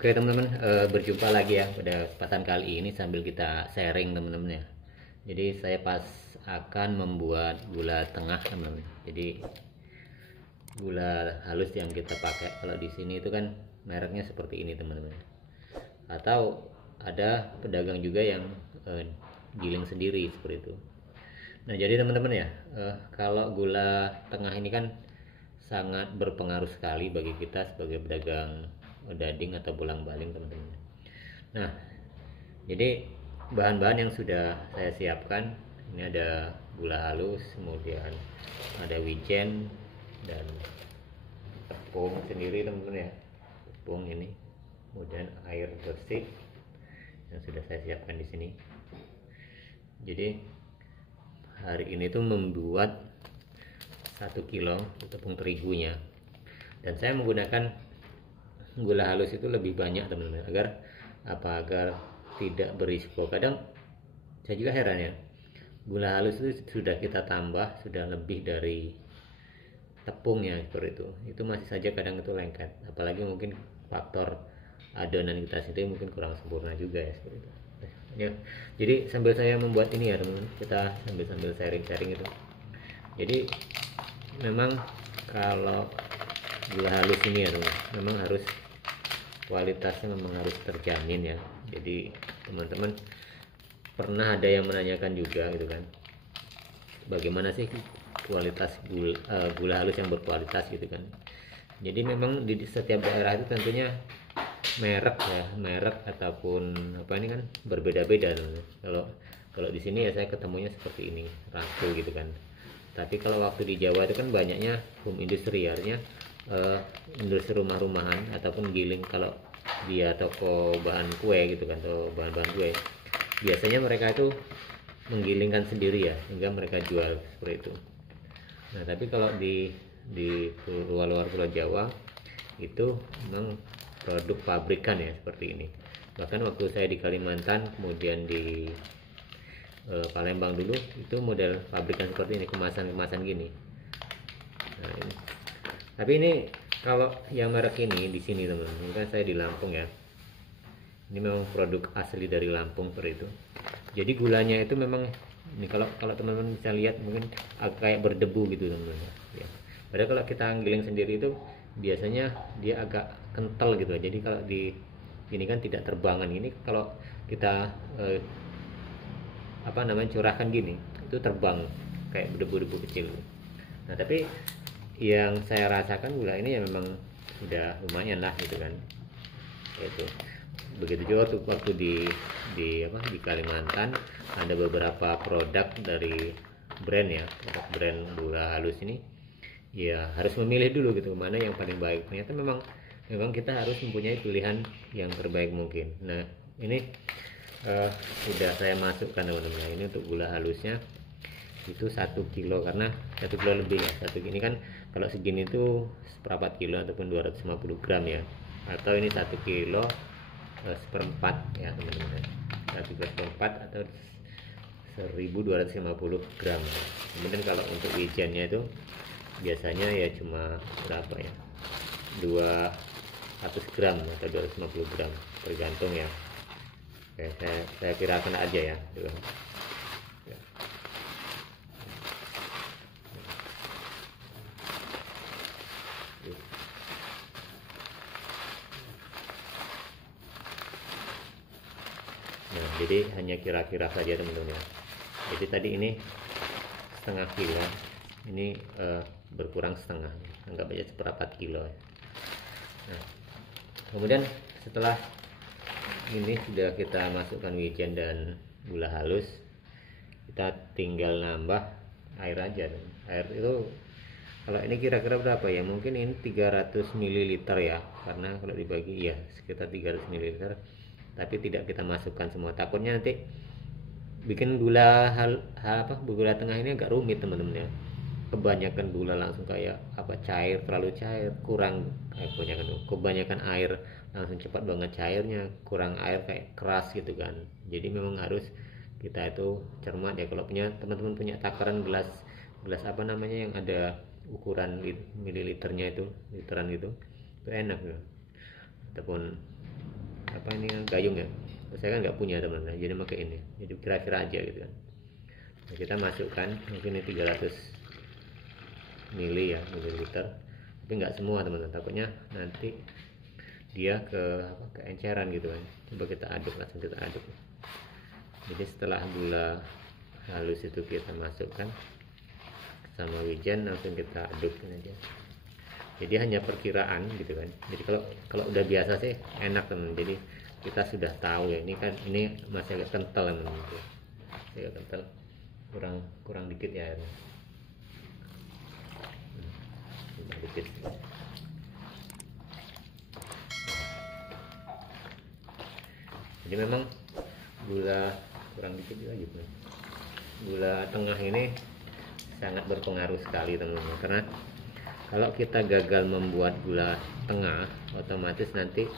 Oke teman-teman, berjumpa lagi ya pada kesempatan kali ini sambil kita sharing teman-teman ya. Jadi saya pas akan membuat gula tengah teman-teman. Jadi gula halus yang kita pakai kalau di sini itu kan mereknya seperti ini teman-teman. Atau ada pedagang juga yang giling sendiri seperti itu. Nah jadi teman-teman ya, kalau gula tengah ini kan sangat berpengaruh sekali bagi kita sebagai pedagang daging atau bolang-baling teman-teman. Nah, jadi bahan-bahan yang sudah saya siapkan ini ada gula halus, kemudian ada wijen dan tepung sendiri teman-teman ya. Tepung ini, kemudian air bersih yang sudah saya siapkan di sini. Jadi hari ini tuh membuat 1 kilo tepung terigunya, dan saya menggunakan gula halus itu lebih banyak teman-teman agar tidak berisiko. Kadang saya juga heran ya, gula halus itu sudah kita tambah sudah lebih dari tepungnya seperti itu masih saja kadang itu lengket, apalagi mungkin faktor adonan kita sendiri mungkin kurang sempurna juga ya seperti itu ya. Jadi sambil saya membuat ini ya teman-teman, kita sambil sharing itu. Jadi memang kalau gula halus ini ya teman, memang harus kualitasnya memang harus terjamin ya. Jadi teman-teman pernah ada yang menanyakan juga gitu kan, bagaimana sih kualitas gula halus yang berkualitas gitu kan. Jadi memang di setiap daerah itu tentunya merek ataupun apa ini kan berbeda-beda teman. Kalau di sini ya saya ketemunya seperti ini, Ratu gitu kan. Tapi kalau waktu di Jawa itu kan banyaknya home industry, artinya industri rumah-rumahan ataupun giling. Kalau dia toko bahan kue gitu kan, atau bahan-bahan kue, biasanya mereka itu menggilingkan sendiri ya, sehingga mereka jual seperti itu. Nah tapi kalau di luar Pulau Jawa itu memang produk pabrikan ya seperti ini. Bahkan waktu saya di Kalimantan, kemudian di Palembang dulu, itu model pabrikan seperti ini, kemasan gini. Nah, ini. Tapi ini kalau yang merek ini di sini teman-teman, kan saya di Lampung ya. Ini memang produk asli dari Lampung seperti itu. Jadi gulanya itu memang ini kalau teman-teman bisa lihat mungkin agak kayak berdebu gitu teman-teman ya. Padahal kalau kita giling sendiri itu biasanya dia agak kental gitu. Jadi kalau di ini kan tidak terbangan. Ini kalau kita curahkan gini, itu terbang kayak berdebu-debu kecil. Nah tapi yang saya rasakan gula ini ya memang sudah lumayan lah gitu kan. Itu begitu juga waktu di Kalimantan ada beberapa produk dari brand ya, brand gula halus ini ya harus memilih dulu gitu mana yang paling baik. Ternyata memang kita harus mempunyai pilihan yang terbaik mungkin. Nah ini sudah saya masukkan teman-teman. Ini untuk gula halusnya itu 1 kilo, karena 1 kilo lebih ya. Ini kan kalau segini itu seperempat kilo ataupun 250 gram ya, atau ini 1 kilo seperempat ya teman-teman, 1 kilo seperempat atau 1250 gram. Kemudian kalau untuk wijennya itu biasanya ya cuma berapa ya, 200 gram atau 250 gram tergantung ya. Oke, saya kirakan aja ya. Nah, jadi hanya kira-kira saja teman-teman. Jadi tadi ini setengah kilo, ini berkurang setengah, anggap aja seperempat kilo. Nah, kemudian setelah ini sudah kita masukkan wijen dan gula halus, kita tinggal nambah air aja. Air itu kalau ini kira-kira berapa ya, mungkin ini 300 ml ya, karena kalau dibagi ya sekitar 300 ml, tapi tidak kita masukkan semua, takutnya nanti bikin gula gula tengah ini agak rumit teman-teman ya. Kebanyakan gula langsung kayak terlalu cair, kebanyakan air langsung cepat banget cairnya, kurang air kayak keras gitu kan. Jadi memang harus kita itu cermat ya. Kalau teman-teman punya takaran gelas yang ada ukuran mililiternya itu, literan gitu, itu enak ya. Ataupun apa ini gayung ya. Saya kan nggak punya teman-teman, jadi pakai ini. Jadi kira-kira aja gitu kan. Nah, kita masukkan mungkin ini 300 mili ya, mililiter. Tapi nggak semua teman-teman, takutnya nanti dia keenceran gitu kan. Coba kita aduk, langsung kita aduk. Jadi setelah gula halus itu kita masukkan sama wijen, langsung kita aduk aja. Jadi hanya perkiraan gitu kan. Jadi kalau udah biasa sih enak teman. Jadi kita sudah tahu ya, ini kan ini masih agak kental teman. Masih agak kental, kurang dikit ya airnya. Dikit. Jadi memang gula kurang dikit juga gitu. Gula tengah ini sangat berpengaruh sekali teman-teman, karena kalau kita gagal membuat gula tengah, otomatis nanti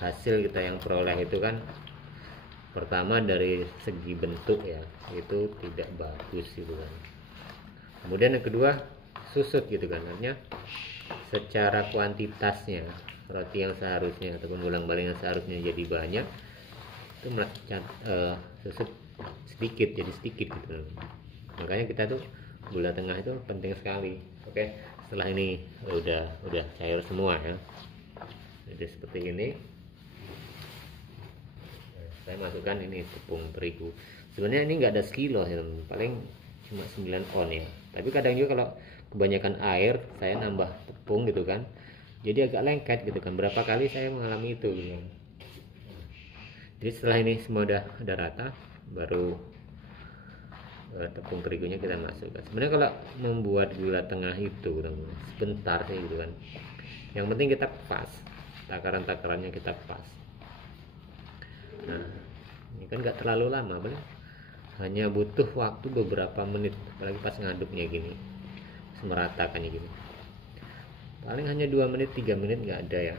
hasil kita yang peroleh itu kan pertama dari segi bentuk ya, itu tidak bagus gitu kan. Kemudian yang kedua susut gitu kan, artinya secara kuantitasnya roti yang seharusnya ataupun ulang-balik yang seharusnya jadi banyak itu susut sedikit jadi sedikit gitu. Makanya kita tuh gula tengah itu penting sekali. Oke, setelah ini udah cair semua ya, jadi seperti ini. Saya masukkan ini tepung terigu. Sebenarnya ini nggak ada sekilo ya, paling cuma 9 on ya. Tapi kadang juga kalau kebanyakan air saya nambah tepung gitu kan, jadi agak lengket gitu kan. Berapa kali saya mengalami itu gitu. Jadi setelah ini semua udah rata, baru tepung terigunya kita masukkan. Sebenarnya kalau membuat gula tengah itu sebentar sih gitu kan. Yang penting kita pas, takaran-takarannya kita pas. Nah, ini kan nggak terlalu lama, hanya butuh waktu beberapa menit, apalagi pas ngaduknya gini, meratakannya gini. Paling hanya 2 menit, 3 menit nggak ada ya.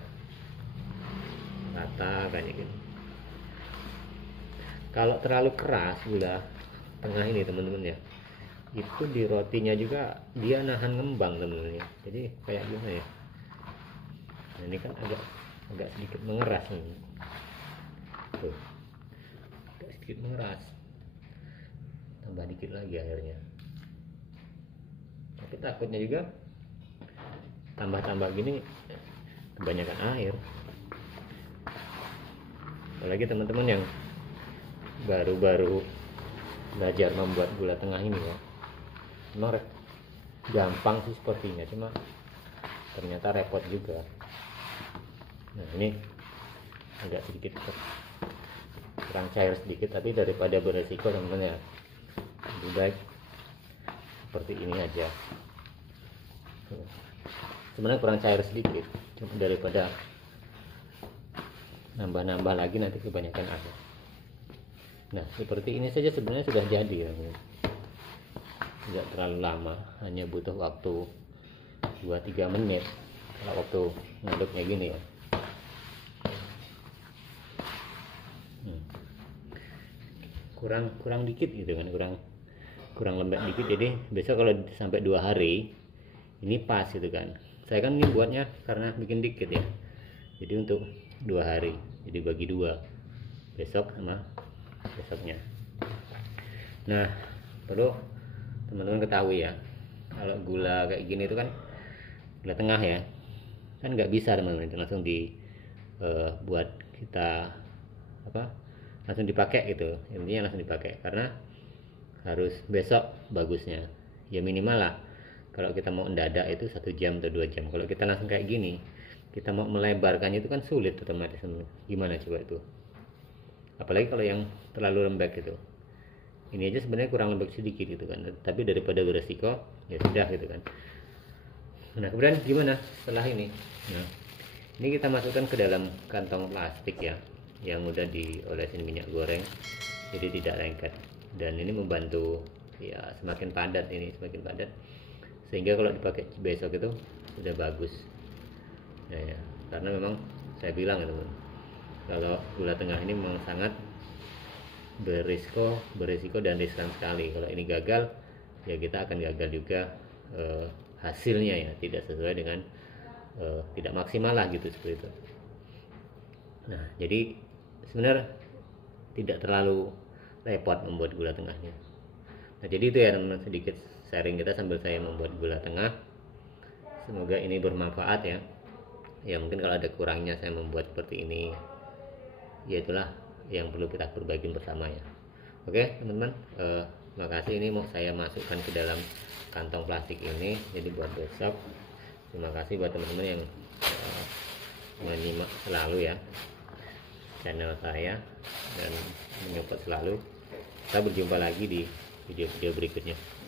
Rata kayaknya gini. Kalau terlalu keras gula tengah ini teman-teman ya, itu di rotinya juga dia nahan ngembang teman-teman ya. Jadi kayak gimana ya, nah, ini kan agak sedikit mengeras nih. Tuh, agak sedikit mengeras, tambah dikit lagi airnya. Tapi takutnya juga tambah gini kebanyakan air, apalagi teman-teman yang baru belajar membuat gula tengah ini ya. Memang gampang sih sepertinya, cuma ternyata repot juga. Nah, ini agak sedikit kurang cair sedikit, tapi daripada beresiko teman-teman ya, lebih baik seperti ini aja. Sebenarnya kurang cair sedikit, cuma daripada nambah lagi nanti kebanyakan air. Nah, seperti ini saja sebenarnya sudah jadi ya. Tidak terlalu lama, hanya butuh waktu 2-3 menit kalau waktu ngaduknya gini ya. Kurang dikit gitu kan, kurang lembek dikit. Jadi besok kalau sampai 2 hari ini pas gitu kan. Saya kan ini buatnya karena bikin dikit ya, jadi untuk 2 hari, jadi bagi 2, besok sama besoknya. Nah, perlu teman-teman ketahui ya, kalau gula kayak gini itu kan gula tengah ya, kan nggak bisa teman-teman itu langsung buat kita langsung dipakai gitu. Intinya langsung dipakai karena harus besok bagusnya ya, minimal lah kalau kita mau mendadak itu 1 jam atau 2 jam. Kalau kita langsung kayak gini, kita mau melebarkannya itu kan sulit otomatis. Gimana coba itu, apalagi kalau yang terlalu lembek gitu. Ini aja sebenarnya kurang lembek sedikit gitu kan, tapi daripada beresiko ya sudah gitu kan. Nah, kemudian gimana setelah ini? Nah, ini kita masukkan ke dalam kantong plastik ya, yang udah diolesin minyak goreng, jadi tidak lengket. Dan ini membantu ya, semakin padat, sehingga kalau dipakai besok itu sudah bagus ya. Karena memang saya bilang ya teman, kalau gula tengah ini memang sangat berisiko dan riskan sekali. Kalau ini gagal ya kita akan gagal juga hasilnya ya, tidak sesuai dengan tidak maksimal lah gitu, seperti itu. Nah, jadi sebenarnya tidak terlalu repot membuat gula tengahnya. Nah, jadi itu ya teman-teman, sedikit sharing kita sambil saya membuat gula tengah. Semoga ini bermanfaat ya. Ya mungkin kalau ada kurangnya saya membuat seperti ini, ya itulah yang perlu kita perbaiki bersama ya. Oke teman-teman, makasih. Ini mau saya masukkan ke dalam kantong plastik ini, jadi buat besok. Terima kasih buat teman-teman yang menyimak selalu ya channel saya dan menyupport selalu. Kita berjumpa lagi di video-video berikutnya.